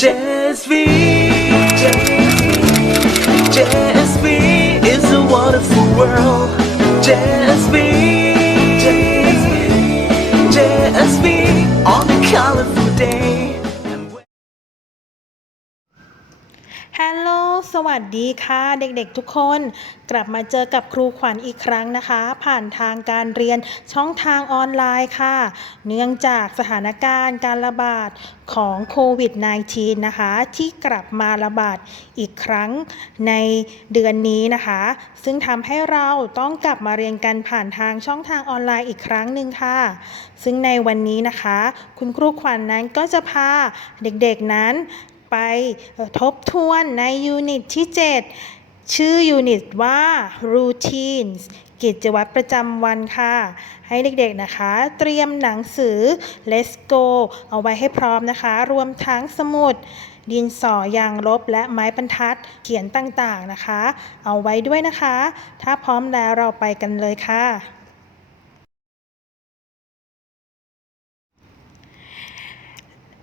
Just be, just be, is a wonderful world. Just be, just be, on a colorful day. สวัสดีค่ะเด็กๆทุกคน กลับมาเจอกับครูขวัญอีกครั้งนะคะ ผ่านทางการเรียนช่องทางออนไลน์ค่ะ เนื่องจากสถานการณ์การระบาดของโควิด -19 นะคะ ที่กลับมาระบาดอีกครั้งในเดือนนี้นะคะ ซึ่งทำให้เราต้องกลับมาเรียนกันผ่านทางช่องทางออนไลน์อีกครั้งหนึ่งค่ะ ซึ่งในวันนี้นะคะ คุณครูขวัญนั้นก็จะพาเด็กๆนั้น ไปทบทวนในยูนิตที่ 7 ชื่อยูนิตว่า routines กิจวัตรประจำวันค่ะ ให้เด็กๆนะคะ เตรียมหนังสือ let's go เอาไว้ให้พร้อมนะคะ รวมทั้งสมุด ดินสอยางลบและไม้บรรทัดเขียนต่างๆนะคะ เอาไว้ด้วยนะคะ ถ้าพร้อมแล้วเราไปกันเลยค่ะ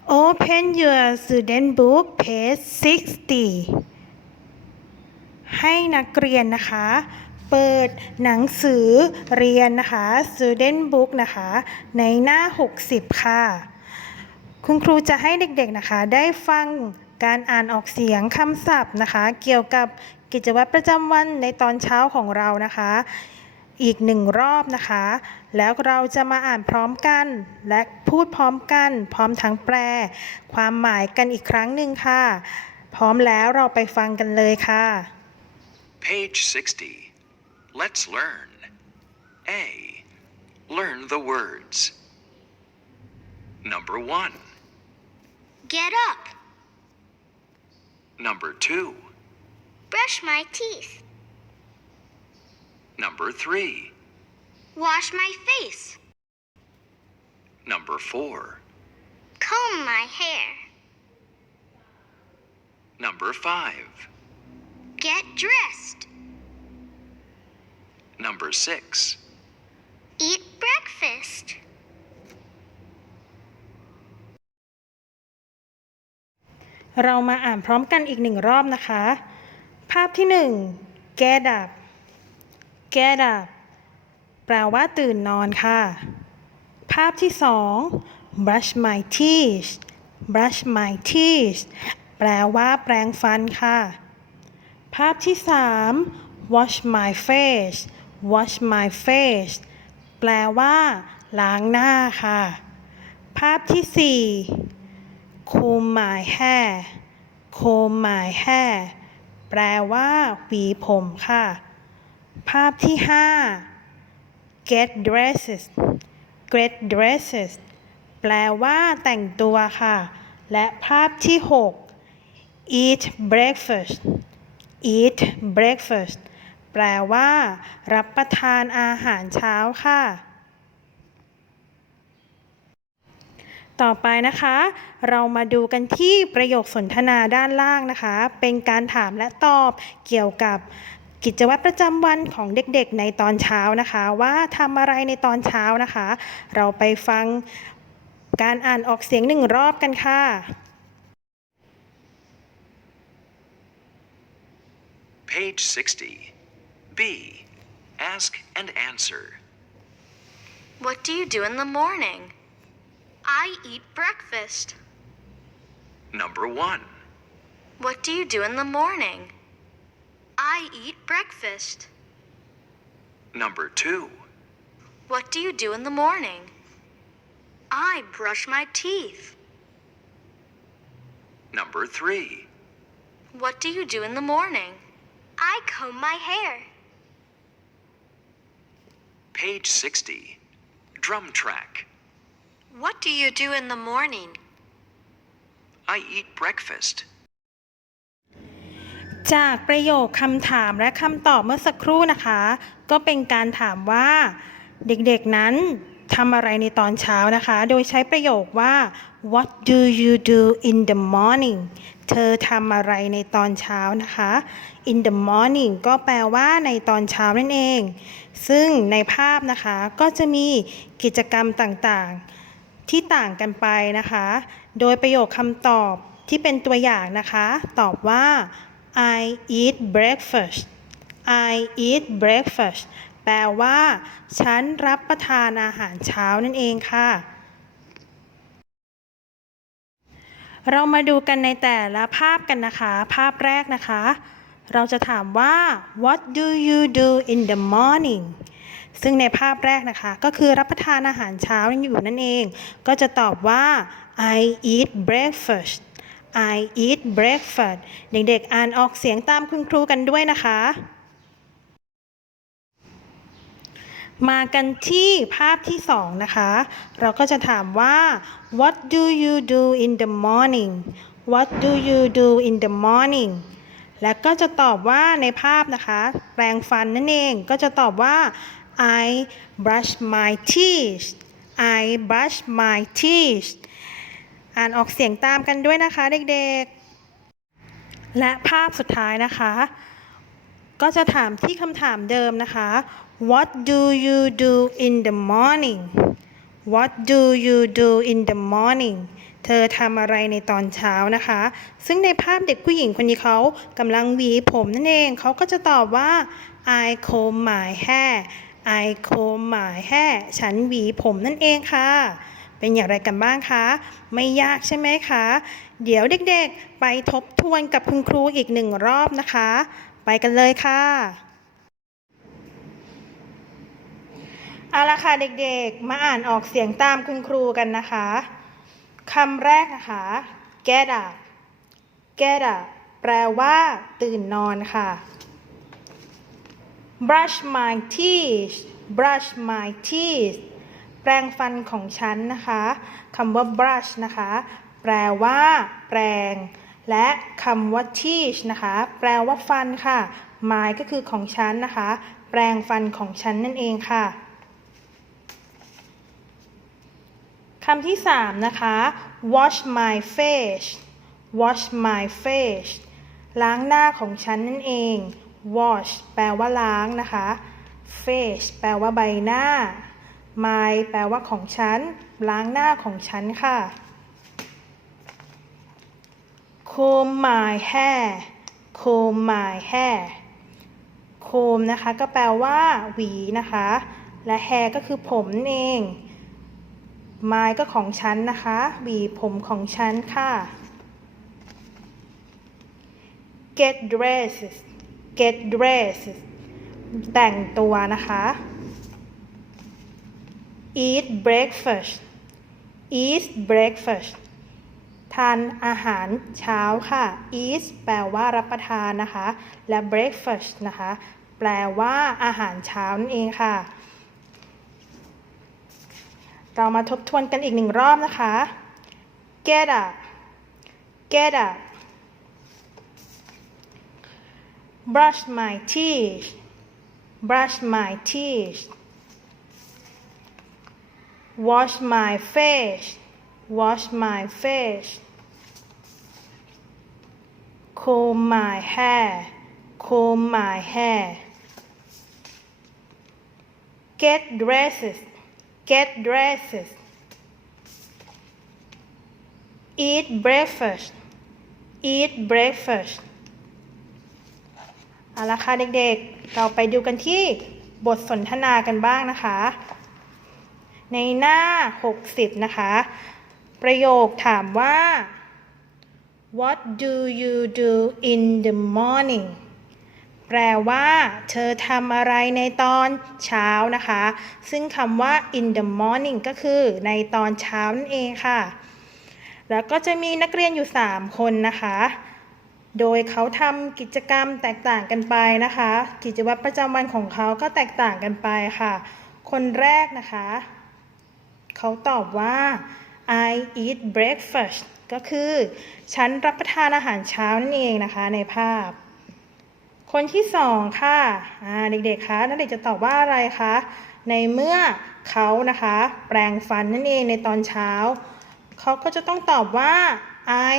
Open your student book page 60 ให้นักเรียนนะคะ เปิดหนังสือเรียนนะคะ student book นะคะ ในหน้า 60 ค่ะ คุณครูจะให้เด็กๆนะคะ ได้ฟังการอ่านออกเสียงคำศัพท์นะคะ เกี่ยวกับกิจวัตรประจำวันในตอนเช้าของเรานะคะ อีกหนึ่งรอบนะคะ แล้วเราจะมาอ่านพร้อมกัน และพูดพร้อมกัน พร้อมทั้งแปล ความหมายกันอีกครั้งหนึ่งค่ะ พร้อมแล้วเราไปฟังกันเลยค่ะ Page 60. Let's learn. A. Learn the words. Number 1. Get up. Number 2. Brush my teeth. Number 3. Wash my face. Number 4. Comb my hair. Number 5. Get dressed. Number 6. Eat breakfast. เรามาอ่านพร้อมกันอีกหนึ่งรอบนะคะ ภาพที่หนึ่ง get up get up แปลว่าตื่นนอนค่ะ ภาพที่สอง brush my teeth brush my teeth แปลว่าแปรงฟันค่ะ ภาพที่สาม wash my face wash my face แปลว่า ล้างหน้าค่ะ ภาพที่สี่ comb my hair comb my hair แปลว่า หวีผมค่ะ ภาพที่ 5 get dresses get dresses แปลว่าแต่งตัวค่ะ และภาพที่ 6 eat breakfast eat breakfast แปลว่า รับประทานอาหารเช้าค่ะ ต่อไปนะคะ เรามาดูกันที่ประโยคสนทนาด้านล่างนะคะ เป็นการถามและตอบเกี่ยวกับ กิจวัตรประจำวันของเด็กๆในตอนเช้านะคะ ว่าทำอะไรในตอนเช้านะคะ เราไปฟังการอ่านออกเสียงหนึ่งรอบกันค่ะ Page 60. B. Ask and answer. What do you do in the morning? I eat breakfast. Number 1. What do you do in the morning? I eat breakfast. Number 2. What do you do in the morning? I brush my teeth. Number 3. What do you do in the morning? I comb my hair. Page 60. Drum track. What do you do in the morning? I eat breakfast. จากประโยคคำถามและคำตอบเมื่อสักครู่นะคะ ก็เป็นการถามว่า เด็กๆนั้นทำอะไรในตอนเช้านะคะ โดยใช้ประโยคว่า what do you do in the morning เธอทำอะไรในตอนเช้านะคะ in the morning ก็แปลว่าในตอนเช้านั่นเอง ซึ่งในภาพนะคะก็จะมีกิจกรรมต่างๆ ที่ต่างกันไปนะคะ โดยประโยคคำตอบที่เป็นตัวอย่างนะคะ ตอบว่า I eat breakfast I eat breakfast แปลว่า ฉันรับประทานอาหารเช้านั่นเองค่ะ เรามาดูกันในแต่ละภาพกันนะคะ ภาพแรกนะคะ เราจะถามว่า what do you do in the morning ซึ่งในภาพแรกนะคะ ก็คือรับประทานอาหารเช้าอยู่นั่นเอง ก็จะตอบว่า I eat breakfast I eat breakfast เด็กๆ อ่านออกเสียงตามคุณครูกันด้วยนะคะ มากันที่ภาพที่สองนะคะ เราก็จะถามว่า what do you do in the morning what do you do in the morning และก็จะตอบว่าในภาพนะคะ แปรงฟันนั่นเองก็จะตอบว่า I brush my teeth I brush my teeth อ่านออกเสียงตามกันด้วยนะคะเด็กๆ และภาพสุดท้ายนะคะ ก็จะถามที่คำถามเดิมนะคะ What do you do in the morning What do you do in the morning เธอทำอะไรในตอนเช้านะคะ ซึ่งในภาพเด็กผู้หญิงคนนี้เขากำลังหวีผมนั่นเอง เขาก็จะตอบว่า I comb my hair I comb my hair ฉันหวีผมนั่นเองค่ะ เป็นอย่างไรกันบ้างคะ ไม่ยากใช่ไหมคะ เดี๋ยวเด็กๆ ไปทบทวนกับคุณครูอีกหนึ่งรอบนะคะ ไปกันเลยค่ะเอาละค่ะเด็กๆ มาอ่านออกเสียงตามคุณครูกันนะคะคำแรกนะคะ get up get up แปลว่า ตื่นนอนค่ะ brush my teeth brush my teeth ปรงฟันของฉันนะคะคำว่า brush นะคะ แปลว่า แปรงและคำว่า teeth นะคะ แปลว่าฟันค่ะ my ก็คือของฉันนะคะ แปรงฟันของฉันนั่นเองค่ะคำที่สามนะคะ wash my face wash my face ล้างหน้าของฉันนั่นเอง wash แปลว่าล้างนะคะ face แปลว่าใบหน้า my แปลว่าของฉัน ล้างหน้าของฉันค่ะ comb my hair comb my hair comb นะคะก็แปลว่าหวีนะคะ และ hair ก็คือผมเอง my ก็ของฉันนะคะ หวีผมของฉันค่ะ get dresses get dresses แต่งตัวนะคะ eat breakfast eat breakfast ทานอาหารเช้าค่ะ eat แปลว่ารับประทานนะคะ และ breakfast นะคะ แปลว่าอาหารเช้านั่นเองค่ะ เรามาทบทวนกันอีกหนึ่งรอบนะคะ get up get up brush my teeth brush my teeth wash my face wash my face comb my hair comb my hair get dresses get dresses eat breakfast eat breakfast เอาละค่ะเด็กๆ เราไปดูกันที่บทสนทนากันบ้างนะคะ ในหน้า 60 นะคะ ประโยคถามว่า What do you do in the morning แปลว่า เธอทำอะไรในตอนเช้านะคะ ซึ่งคำว่า in the morning ก็คือในตอนเช้านั่นเองค่ะ แล้วก็จะมีนักเรียนอยู่ 3 คนนะคะ โดยเขาทำกิจกรรมแตกต่างกันไปนะคะ กิจวัตรประจำวันของเขาก็แตกต่างกันไปค่ะ คนแรกนะคะ เขาตอบว่า I eat breakfast ก็คือ ฉันรับประทานอาหารเช้านั่นเองนะคะในภาพ คนที่สองค่ะเด็กๆคะนักเด็กจะตอบว่าอะไรคะ ในเมื่อเขานะคะ แปรงฟันนั่นเองในตอนเช้า เขาก็จะต้องตอบว่า I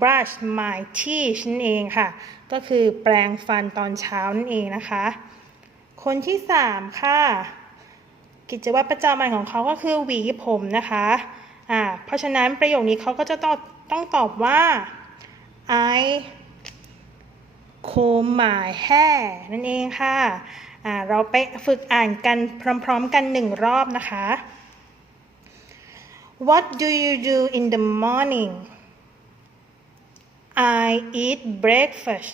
brush my teeth นั่นเองค่ะ ก็คือแปรงฟันตอนเช้านั่นเองนะคะ คนที่สามค่ะ กิจวัตรประจำวันของเขาก็คือหวีผมนะคะอ่าเพราะฉะนั้นประโยคนี้เขาก็จะต้องต้องตอบว่า I comb my hair นั่นเองค่ะอ่าเราไปฝึกอ่านกันพร้อมๆกันหนึ่งรอบนะคะ What do you do in the morning I eat breakfast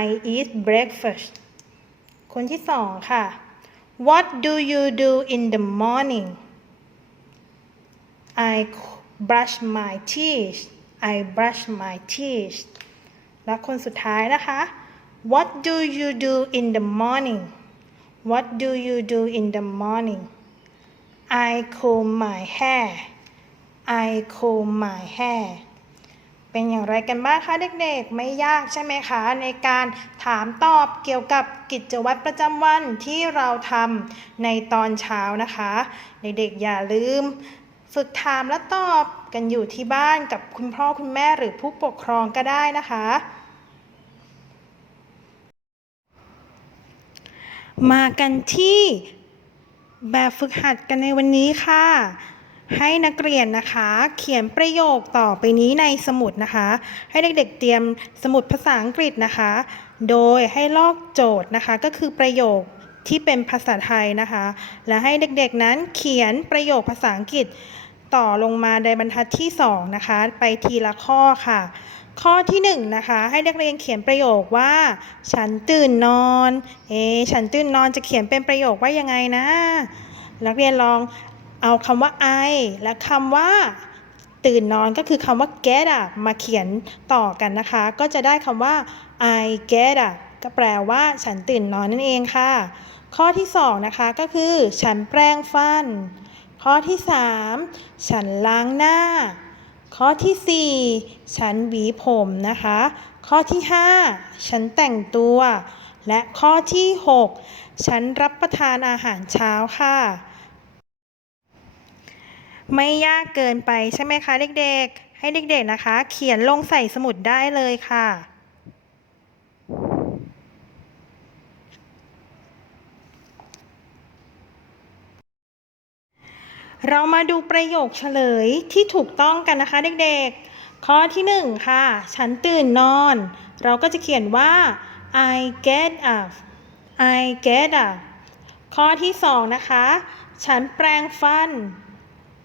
I eat breakfast คนที่สองค่ะ What do you do in the morning I brush my teeth I brush my teeth และคนสุดท้ายนะคะ What do you do in the morning What do you do in the morning I comb my hair I comb my hair เป็นอย่างไรกันบ้างคะเด็กๆ ไม่ยากใช่ไหมคะในการถามตอบเกี่ยวกับกิจวัตรประจำวันที่เราทำในตอนเช้านะคะ เด็กๆอย่าลืม ฝึกถามและตอบกันอยู่ที่บ้านกับคุณพ่อคุณแม่หรือผู้ปกครองก็ได้นะคะ มากันที่แบบฝึกหัดกันในวันนี้ค่ะ ให้นักเรียนนะคะ เขียนประโยคต่อไปนี้ในสมุดนะคะ ให้เด็กๆเตรียมสมุดภาษาอังกฤษนะคะ โดยให้ลอกโจทย์นะคะก็คือประโยคที่เป็นภาษาไทยนะคะ และให้เด็กๆนั้นเขียนประโยคภาษาอังกฤษต่อลงมาในบรรทัดที่ 2 นะคะ ไปทีละข้อค่ะ ข้อที่1นะคะ ให้นักเรียนเขียนประโยคว่า ฉันตื่นนอน เอ ฉันตื่นนอนจะเขียนเป็นประโยคว่ายังไงนะ นักเรียนลอง เอาคำว่า I และคำว่าตื่นนอนก็คือคำว่า get up มาเขียนต่อกันนะคะ ก็จะได้คำว่า I get up ก็แปลว่าฉันตื่นนอนนั่นเองค่ะ ข้อที่2นะคะก็คือ ฉันแปรงฟัน ข้อที่ 3 ฉันล้างหน้า ข้อที่ 4 ฉันหวีผมนะคะ ข้อที่ 5 ฉันแต่งตัว และข้อที่ 6 ฉันรับประทานอาหารเช้าค่ะ ไม่ยากเกินไปใช่ไหมคะเด็กๆ ให้เด็กๆนะคะ เขียนลงใส่สมุดได้เลยค่ะ เรามาดูประโยคเฉลยที่ถูกต้องกันนะคะเด็กๆ ข้อที่หนึ่งค่ะ ฉันตื่นนอน เราก็จะเขียนว่า I get up I get up ข้อที่สองนะคะ ฉันแปรงฟัน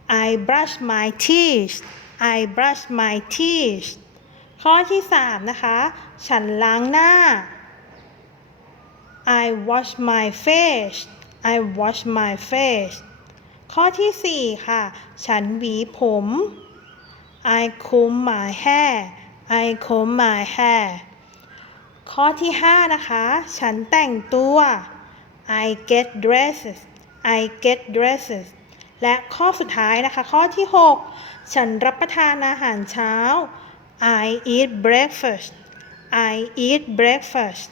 I brush my teeth I brush my teeth ข้อที่สามนะคะ ฉันล้างหน้า I wash my face I wash my face ข้อที่ 4 ค่ะ ฉันหวีผม I comb my hair I comb my hair ข้อที่ 5 นะคะ ฉันแต่งตัว I get dresses I get dresses และข้อสุดท้ายนะคะ ข้อที่ 6 ฉันรับประทานอาหารเช้า I eat breakfast I eat breakfast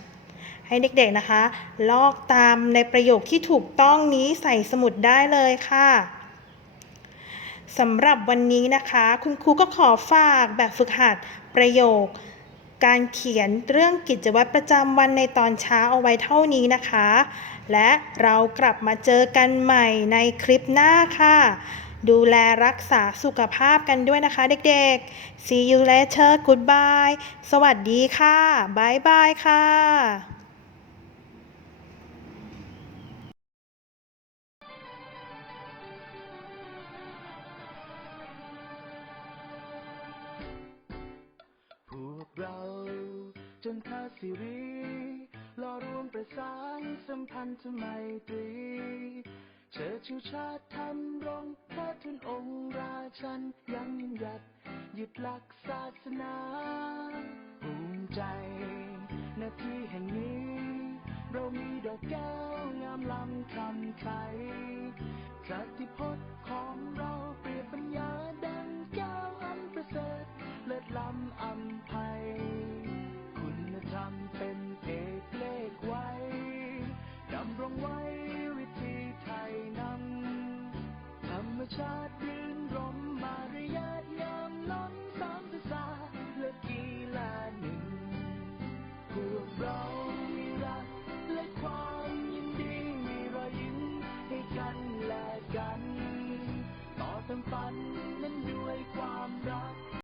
ให้เด็กๆนะคะ ลอกตามในประโยคที่ถูกต้องนี้ใส่สมุดได้เลยค่ะสำหรับวันนี้นะคะ คุณครูก็ขอฝากแบบฝึกหัดประโยค การเขียนเรื่องกิจวัตรประจำวันในตอนเช้าเอาไว้เท่านี้นะคะ และเรากลับมาเจอกันใหม่ในคลิปหน้าค่ะ ดูแลรักษาสุขภาพกันด้วยนะคะเด็กๆ see you later goodbye สวัสดีค่ะบายบายค่ะ จันทาสิรีหล่อรวมประสานสัมพันธ์ไมตรีเจอชิวชาติทำรงพระทุนองค์ราชันยังหยัดหยุดหลักศาสนาภูมิใจหนาที่แห่งนี้ เรามีดอกแก้วงามล้ำคำไทยจัติพจน์ของเราเปรียบปัญญาดังแก้วอันประเสริฐเลิศล้ำอัมภัย